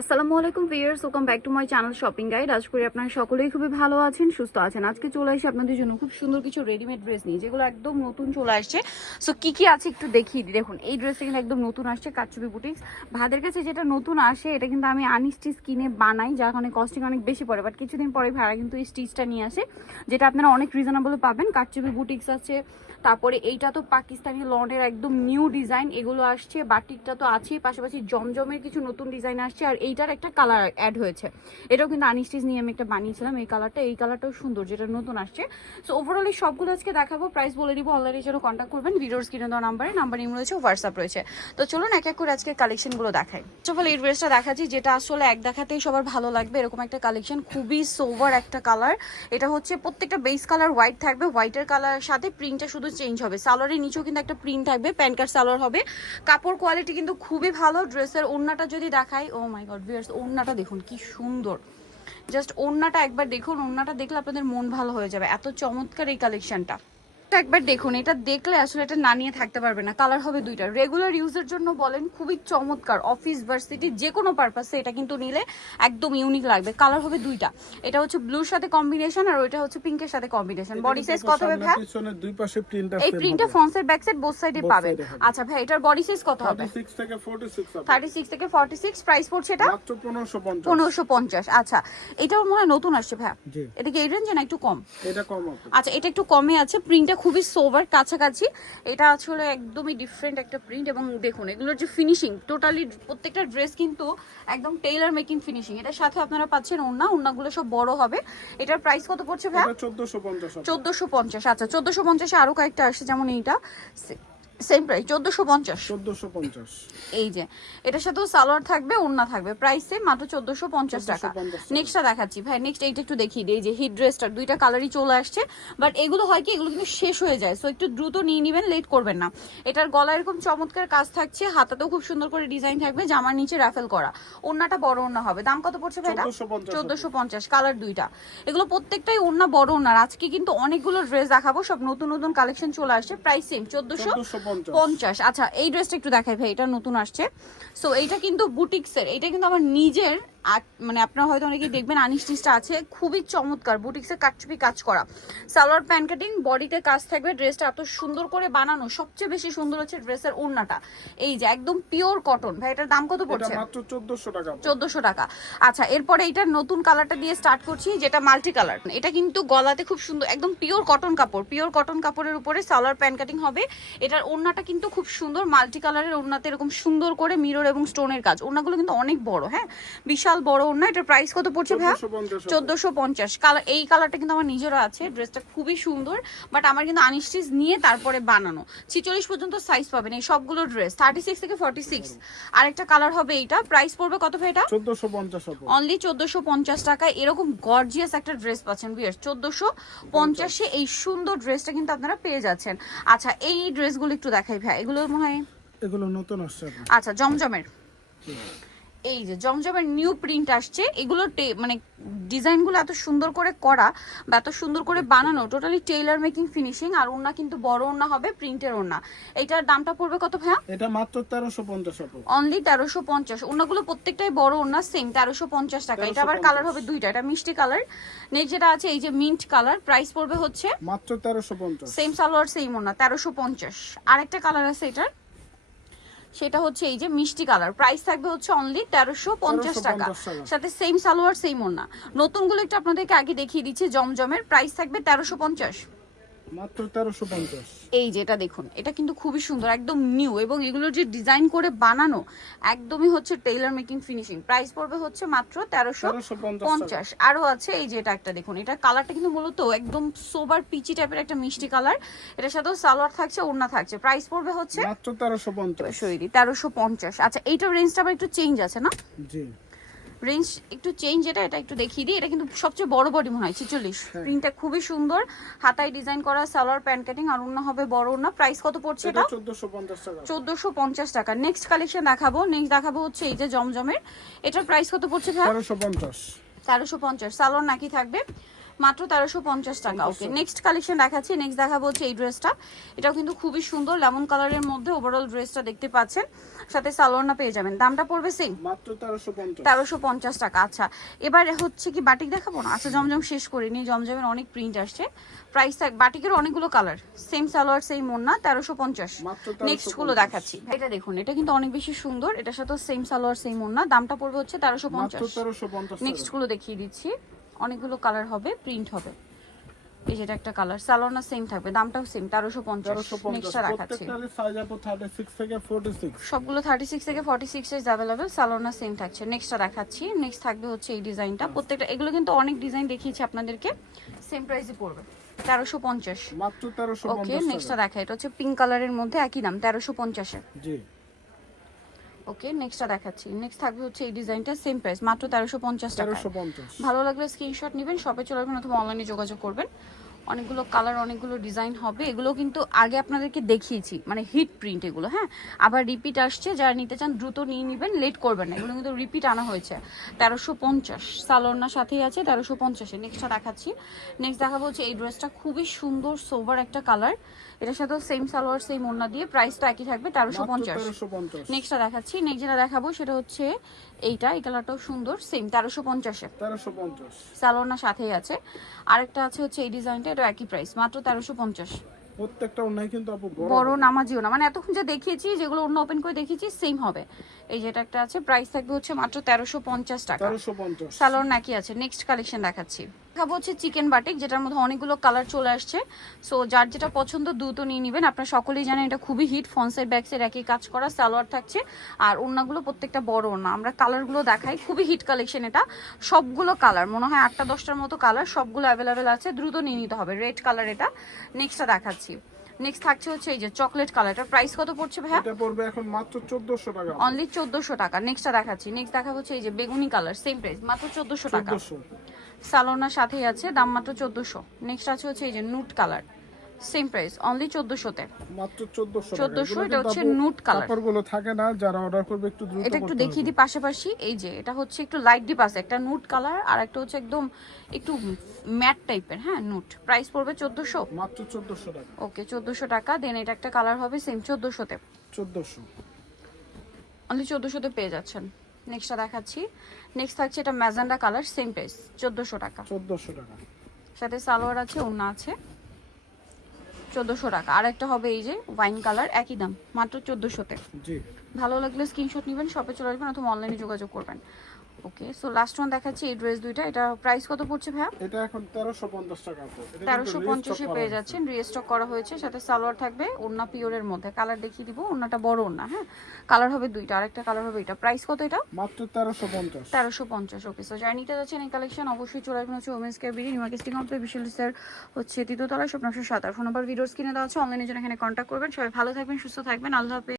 আসসালামু আলাইকুম viewers welcome back to my channel shopping guide আজ করি আপনারা সকলেই খুবই ভালো আছেন, সুস্থ আছেন। আজকে চলে আসি আপনাদের জন্য খুব সুন্দর কিছু রেডিমেড ড্রেস নিয়ে, যেগুলো একদম নতুন চলে আসছে। সো কি কি আছে একটু দেখিয়ে দিই। দেখুন, এই ড্রেসটা কিন্তু একদম নতুন আসছে কাচুবি বুটিক্স ভাদের কাছে যেটা নতুন আসে, এটা কিন্তু আমি আনস্টিচ কিনে বানাই, যার কারণে কস্টিং অনেক বেশি পড়ে। বাট কিছুদিন পরে ভাড়া কিন্তু এই স্টিচটা নিয়ে আসে, যেটা আপনারা অনেক রিজনেবল পাবেন। কাচুবি বুটিক্স আছে তারপরে এইটা তো পাকিস্তানি লনের একদম নিউ ডিজাইন এগুলো আসছে, বাটিকটা তো আছেই, পাশাপাশি জমজমের কিছু নতুন ডিজাইন আসছে, আর এইটার একটা কালার অ্যাড হয়েছে। এটাও কিন্তু আনিস্টিচ নিয়ে আমি একটা বানিয়েছিলাম, এই কালারটা এই কালারটাও সুন্দর, যেটা নতুন আসছে। সো ওভারঅল এই সবগুলো আজকে দেখাবো প্রাইস বলে দিব অনলাইনে জন্য কন্ট্যাক্ট করবেন ভিডিওর স্ক্রিনে দেওয়া নাম্বারে নাম্বার ইম রয়েছে হোয়াটসঅ্যাপ রয়েছে। তো চলুন এক এক করে আজকে কালেকশনগুলো দেখাই। চল এই ড্রেসটা দেখাচ্ছি, যেটা আসলে এক দেখাতেই সবার ভালো লাগবে, এরকম একটা কালেকশন খুবই সোভার একটা কালার এটা হচ্ছে প্রত্যেকটা বেস কালার হোয়াইট থাকবে হোয়াইটের কালারের সাথে প্রিন্টটা শুধু চেঞ্জ হবে। সালোয়ারের নিচেও কিন্তু একটা প্রিন্ট থাকবে প্যান্ট কার্ড সালোয়ার হবে। কাপড় কোয়ালিটি কিন্তু খুবই ভালো, ড্রেসের ওড়নাটা যদি দেখাই ও মাই গড ভিয়ার্স ওড়নাটা দেখুন কি সুন্দর। জাস্ট ওড়নাটা একবার দেখুন, ওড়নাটা দেখলে আপনাদের মন ভালো হয়ে যাবে। এত চমৎকার এই কালেকশনটা একবার দেখুন এটা দেখলে আসলে এটা না নিয়ে থাকতে পারবে না। কালার হবে দুইটা। রেগুলার ইউজের জন্য বলেন খুবই চমৎকার। অফিস ভার্সিটি যে কোনো পারপাসে এটা কিন্তু নিলে একদম ইউনিক লাগবে। কালার হবে দুইটা। এটা হচ্ছে ব্লুর সাথে কম্বিনেশন আর ওইটা হচ্ছে পিঙ্কের সাথে কম্বিনেশন বডি সাইজ কত হবে ভাই? দুই পাশে প্রিন্টার এই প্রিন্টটা front side back side both সাইডে পাবেন। আচ্ছা ভাই এটার বডি সাইজ কত হবে? 36 থেকে 46 হবে। 36 থেকে 46 প্রাইস পড়ছে এটা? মাত্র 1550 পনেরোশো পঞ্চাশ আচ্ছা। এটাও মনে হয় নতুন আসছে ভাই? জি। এটা কি এই রেঞ্জে না একটু কম? এটা কম আচ্ছা এটা একটু কমে আছে। প্রিন্টটা খুবই সোভার কাছাকাছি। এটা আসলে একদমই ডিফারেন্ট একটা প্রিন্ট এবং দেখুন এগুলোর যে ফিনিশিং টোটালি প্রত্যেকটা ড্রেস কিন্তু একদম টেইলার মেকিং ফিনিশিং এটার সাথে আপনারা পাচ্ছেন ওড়না ওড়নাগুলো সব বড় হবে। এটার প্রাইস কত পড়ছে ভাই চোদ্দশো 1450 চোদ্দশো পঞ্চাশ আচ্ছা চোদ্দোশো পঞ্চাশে আরও কয়েকটা আসছে যেমন এইটা। সেম প্রাইস চোদ্দোশো পঞ্চাশ। 1450 এই যে এটার সাথেও সালোয়ার থাকবে ওড়না থাকবে। প্রাইস সেম মাত্র চোদ্দোশো পঞ্চাশ টাকা। 1450 টাকা। নেক্সটটা দেখাচ্ছি। ভাই নেক্সট এইটা একটু দেখিয়ে দিই। এই যে হিট ড্রেসটার দুইটা কালারই চলে আসছে। বাট এগুলো হয় কি এগুলো কিন্তু শেষ হয়ে যায়। সো একটু দ্রুত নিয়ে নেবেন লেট করবেন না। এটার গলা এরকম চমৎকার কাজ থাকছে। হাতাতেও খুব সুন্দর করে ডিজাইন থাকবে জামার নিচে রাফেল করা। ওড়নাটা বড় ওড়না হবে। দাম কত পড়ছে ভাই এটা? 1450 চোদ্দোশো পঞ্চাশ কালার দুইটা। এগুলো প্রত্যেকটাই ওড়না বড় ওড়নার। আজকে কিন্তু অনেকগুলো ড্রেস দেখাবো। সব নতুন নতুন কালেকশন চলে আসছে। প্রাইস সেম চোদ্দোশো। 1450 পঞ্চাশ। আচ্ছা এই ড্রেসটা একটু দেখাই ভাই, এটা নতুন আসছে। সো এইটা কিন্তু বুটিক্সের এটা কিন্তু আমার নিজের আক- মানে আপনারা হয়তো অনেকেই দেখবেন আনিস্টিসটা আছে খুবই চমৎকার বুটিক্সের কাটচুপি কাজ করা। সালোয়ার প্যান্ট কাটিং বডিতে কাজ থাকবে ড্রেসটা এত সুন্দর করে বানানো সবচেয়ে বেশি সুন্দর হচ্ছে ড্রেসের ওড়নাটা। এই যে একদম পিওর কটন ভাই এটার দাম কত পড়ছে? মাত্র 1400 টাকা চোদ্দশো টাকা। আচ্ছা এরপরে এইটার নতুন কালারটা দিয়ে স্টার্ট করছি যেটা মাল্টি কালার এটা কিন্তু গলাতে খুব সুন্দর একদম পিওর কটন কাপড় পিওর কটন কাপড়ের উপরে সালোয়ার প্যান্ট কাটিং হবে। এটার ওড়নাটা কিন্তু খুব সুন্দর মাল্টি কালারের ওড়নাতে এরকম সুন্দর করে মিরর এবং স্টোনের কাজ। ওড়নাগুলো কিন্তু অনেক বড় হ্যাঁ? বিশাল বড় ওড়না এটার প্রাইস কত পড়ছে 1450 চোদ্দশো পঞ্চাশ কালার এই কালারটা কিন্তু আমার নিজেরও আছে ড্রেসটা খুবই সুন্দর বাট আমার কিন্তু আনিস্টিচ নিয়ে তারপরে বানানো। ছিচল্লিশ পর্যন্ত সাইজ পাবেন এই সবগুলো ড্রেস থার্টি সিক্স থেকে ফর্টি সিক্স আরেকটা কালার হবে এইটা প্রাইস পড়বে কত ভাই এটা? 1450 হবে। অনলি চোদ্দশো পঞ্চাশ টাকায় এরকম গর্জিয়াস একটা ড্রেস পাচ্ছেন বিয়ার চোদ্দশো পঞ্চাশে এই সুন্দর ড্রেসটা কিন্তু আপনারা পেয়ে যাচ্ছেন। আচ্ছা এই ড্রেসগুলো একটু দেখাই ভাই এগুলো মনে হয় এগুলো নতুন আসছে। আচ্ছা জমজমের। এই যে জমজমের নিউ প্রিন্ট আসছে এগুলো মানে ডিজাইনগুলো এত সুন্দর করে করা বা এত সুন্দর করে বানানো টোটালি টেইলার মেকিং ফিনিশিং আর ওড়না কিন্তু বড় ওড়না হবে প্রিন্টের ওড়না। এইটার দামটা পড়বে কত ভাইয়া? এটা মাত্র 1350 হবে অনলি তেরোশো পঞ্চাশ। ওনাগুলো প্রত্যেকটাই বড় ওনা সেম তেরোশো পঞ্চাশ টাকা। এটা আবার কালার হবে দুইটা এটা মিষ্টি কালার নেক্সট যেটা আছে এই যে মিন্ট কালার প্রাইস পড়বে হচ্ছে মাত্র 1350 সেম সালোয়ার সেম ওনা তেরোশো পঞ্চাশ। আরেকটা কালার আছে এটার। সেটা হচ্ছে এই যে মিষ্টি কালার। প্রাইস থাকবে হচ্ছে অনলি তেরোশো পঞ্চাশ টাকা। সাথে সেম সালোয়ার সেম ওনা নতুনগুলো একটু আপনাদেরকে আগে দেখিয়ে দিচ্ছে জমজমের। প্রাইস থাকবে তেরোশো পঞ্চাশ। মাত্র 1350 এই যে এটা দেখুন এটা কিন্তু খুবই সুন্দর একদম নিউ এবং এগুলোর যে ডিজাইন করে বানানো একদমই হচ্ছে টেইলার মেকিং ফিনিশিং প্রাইস পড়বে হচ্ছে মাত্র তেরোশো 1350 পঞ্চাশ আরও আছে এই যে এটা একটা দেখুন এটা কালারটা কিন্তু মূলত একদম সোবার পিচি টাইপের একটা মিষ্টি কালার এটার সাথেও সালোয়ার থাকছে ওড়না থাকছে। প্রাইস পড়বে হচ্ছে মাত্র 1350 সৈরি তেরোশো পঞ্চাশ। আচ্ছা এইটার রেঞ্জটা আবার একটু চেঞ্জ আছে না? জি। রেঞ্জ একটু চেঞ্জ এটা এটা একটু দেখিয়ে দিই। এটা কিন্তু সবচেয়ে বড় বডি মনে হয় ছেচল্লিশ। প্রিন্টটা খুবই সুন্দর। হাতায় ডিজাইন করা সালোয়ার প্যান্ট কাটিং আর অন্য হবে বড় না প্রাইস কত পড়ছে এটা এটা? 1450 টাকা। চোদ্দশো পঞ্চাশ টাকা। নেক্সট কালেকশন দেখাবো। নেক্সট দেখাবো হচ্ছে এই যে জমজমের। এটার প্রাইস কত পড়ছে তেরোশো পঞ্চাশ। তেরোশো পঞ্চাশ। সালোয়ার নাকি থাকবে? মাত্র তেরোশো পঞ্চাশ টাকা ওকে নেক্সট কালেকশন দেখাচ্ছি নেক্সট দেখাবো হচ্ছে এই ড্রেসটা এটাও কিন্তু খুবই সুন্দর লেমন কালারের মধ্যে ওভারঅল ড্রেসটা দেখতে পাচ্ছেন। সাথে সালোয়ারনা পেয়ে যাবেন। দামটা পড়বে সেম মাত্র তেরোশো পঞ্চাশ। তেরোশো পঞ্চাশ টাকা আচ্ছা। এবার হচ্ছে কি বাটিক দেখাবো না? আচ্ছা জমজম শেষ করিনি জমজমের অনেক প্রিন্ট আসছে। প্রাইস থাক বাটিকের অনেকগুলো কালার সেম সালোয়ার সেম মোন্না তেরোশো পঞ্চাশ। মাত্র নেক্সটগুলো দেখাচ্ছি। এটা দেখুন এটা কিন্তু অনেক বেশি সুন্দর। এটার সাথে সেম সালোয়ার সেম মোন্না দামটা পড়বে হচ্ছে তেরোশো মাত্র পঞ্চাশ তেরোশো পঞ্চাশ নেক্সটগুলো দেখিয়ে দিচ্ছি। অনেকগুলো কালার হবে প্রিন্ট হবে। এই যেটা একটা কালার সালোনা সেম থাকবে দামটাও সেম তেরোশো পঞ্চাশ তেরোশো পঞ্চাশ নেক্সটটা সিক্স সবগুলো থার্টি সিক্স থেকে ফর্টি সিক্স সাইজ অ্যাভেলেবেল সালোনা সেম থাকছে। নেক্সটটা দেখাচ্ছি নেক্সট থাকবে হচ্ছে এই ডিজাইনটা প্রত্যেকটা এগুলো কিন্তু অনেক ডিজাইন দেখিয়েছি আপনাদেরকে সেম প্রাইসে পড়বে তেরোশো পঞ্চাশ। মাত্র তেরোশো ওকে পঞ্চাশ নেক্সটটা দেখা এটা হচ্ছে পিঙ্ক কালারের মধ্যে একই দাম তেরোশো পঞ্চাশে। জি। ওকে নেক্সটটা দেখাচ্ছি। নেক্সট থাকবে হচ্ছে এই ডিজাইনটা সেম প্রাইস মাত্র তেরোশো পঞ্চাশ টাকা ভালো লাগলে স্ক্রিনশট নেবেন শপে চলে আসবেন অথবা অনলাইনে যোগাযোগ করবেন। অনেকগুলো কালার অনেকগুলো ডিজাইন হবে। এগুলো কিন্তু আগে আপনাদেরকে দেখিয়েছি মানে হিট প্রিন্ট এগুলো হ্যাঁ? আবার রিপিট আসছে যারা নিতে চান দ্রুত নিয়ে নেবেন লেট করবেন না। এগুলো কিন্তু রিপিট আনা হয়েছে। তেরোশো পঞ্চাশ সালোনার সাথেই আছে তেরোশো পঞ্চাশে। নেক্সটটা দেখাচ্ছি। নেক্সট দেখাবো হচ্ছে এই ড্রেসটা খুবই সুন্দর সোবার একটা কালার এটার সাথেও সেম সালোয়ার সেম ওড়না দিয়ে প্রাইস তো একই থাকবে তেরোশো পঞ্চাশ। নেক্সটটা দেখাচ্ছি। নেক্সট যেটা দেখাবো সেটা হচ্ছে এইটা এই কালারটাও সুন্দর সেম তেরোশো পঞ্চাশে। তেরোশো পঞ্চাশ। স্যালোনা সাথেই আছে। আরেকটা আছে হচ্ছে এই ডিজাইনটা এটা একই প্রাইস মাত্র তেরোশো পঞ্চাশ। প্রত্যেকটা অন্যায় কিন্তু আপু বড়। বড় নামাজিও না। মানে এতক্ষণ যা দেখিয়েছি যেগুলো অন্য ওপেন করে দেখিয়েছি সেম হবে। এই যেটা একটা আছে প্রাইস থাকবে হচ্ছে মাত্র তেরোশো পঞ্চাশ টাকা। তেরোশো পঞ্চাশ। স্যালোর নাকি আছে। নেক্সট কালেকশন দেখাচ্ছি। দেখাবো হচ্ছে চিকেন বাটিক যেটার মধ্যে অনেকগুলো কালার চলে আসছে। সো যার যেটা পছন্দ দ্রুত নিয়ে নেবেন। আপনারা সকলেই জানেন এটা খুবই হিট ফন্সের ব্যাগসের একই কাজ করা সালোয়ার থাকছে। আর ওড়নাগুলো প্রত্যেকটা বড় ওড়না। আমরা কালারগুলো দেখাই খুবই হিট কালেকশন এটা। সবগুলো কালার মনে হয় আটটা দশটার মতো কালার সবগুলো অ্যাভেলেবেল আছে। দ্রুত নিয়ে নিতে হবে রেড কালার এটা। নেক্সটটা দেখাচ্ছি। নেক্সট থাকছে হচ্ছে এই যে চকলেট কালারটা প্রাইস কত পড়ছে ভাইয়া? এটা পড়বে এখন মাত্র চোদ্দশো টাকা। অনলি চোদ্দশো টাকা। নেক্সটটা দেখাচ্ছি। নেক্সট দেখা হচ্ছে এই যে বেগুনি কালার সেম প্রাইস মাত্র চোদ্দশো টাকা। চোদ্দশো। সালোনার সাথেই আছে দাম মাত্র চোদ্দশো। নেক্সট আছে হচ্ছে এই যে নুট কালার। সেম প্রাইস অনলি চোদ্দশোতে। মাত্র চোদ্দশো 1400 এটা হচ্ছে nude color। কাপড়গুলো থাকে না যারা অর্ডার করবে একটু দ্রুত এটা একটু দেখিয়ে দিই পাশাপাশি এই যে এটা হচ্ছে একটু লাইট ডিপ আছে একটা নুট কালার আর একটা হচ্ছে একদম একটু ম্যাট টাইপের হ্যাঁ নুট। প্রাইস পড়বে চোদ্দশো। মাত্র চোদ্দশো টাকা। ওকে চোদ্দশো টাকা দেন এটা একটা কালার হবে সেম চোদ্দশোতে। চোদ্দশো। অনলি চোদ্দশোতে পেয়ে যাচ্ছেন। নেক্সটটা দেখাচ্ছি। নেক্সট থাকছে এটা ম্যাজেন্ডা কালার সেম প্রাইস চোদ্দোশো টাকা। চোদ্দোশো টাকা। সাথে সালোয়ার আছে ওড়না আছে। চোদ্দোশো টাকা। আর একটা হবে এই যে ওয়াইন কালার একই দাম মাত্র চোদ্দোশোতে। জি। ভালো লাগলে স্ক্রিনশট নেবেন শপে চলে আসবেন অথবা অনলাইনে যোগাযোগ করবেন। ওকে সো লাস্ট ওয়ান দেখাচ্ছি এই ড্রেস দুইটা এটা প্রাইস কত পড়ছে ভাইয়া? এটা এখন তেরোশো পঞ্চাশ টাকা তেরোশো পঞ্চাশে পেয়ে। যাচ্ছেন রিস্টক করা হয়েছে সাথে সালোয়ার থাকবে ওড়না পিওরের মধ্যে। কালার দেখিয়ে দিব ওড়নাটা বড় ওড়না হ্যাঁ? কালার হবে দুইটা আরেকটা কালার হবে এটা। প্রাইস কত এটা? মাত্র তেরোশো পঞ্চাশ। তেরোশো পঞ্চাশ ওকে সো যারা নিতে যাচ্ছেন এই কালেকশন অবশ্যই চলে আসবেন হচ্ছে ওমেন্স কেয়ার বিডি নিউমার্কেস্টিং কমপ্লেক্স বিশাল স্যার হচ্ছে তৃতীয়তলা স্বপ্নশো সাত আর ফোন নাম্বার ভিডিওস কিনে দেওয়া আছে অনলাইনে জন্য এখানে কন্ট্যাক্ট করবেন। সবাই ভালো থাকবেন সুস্থ থাকবেন আল্লাহ হাফেজ।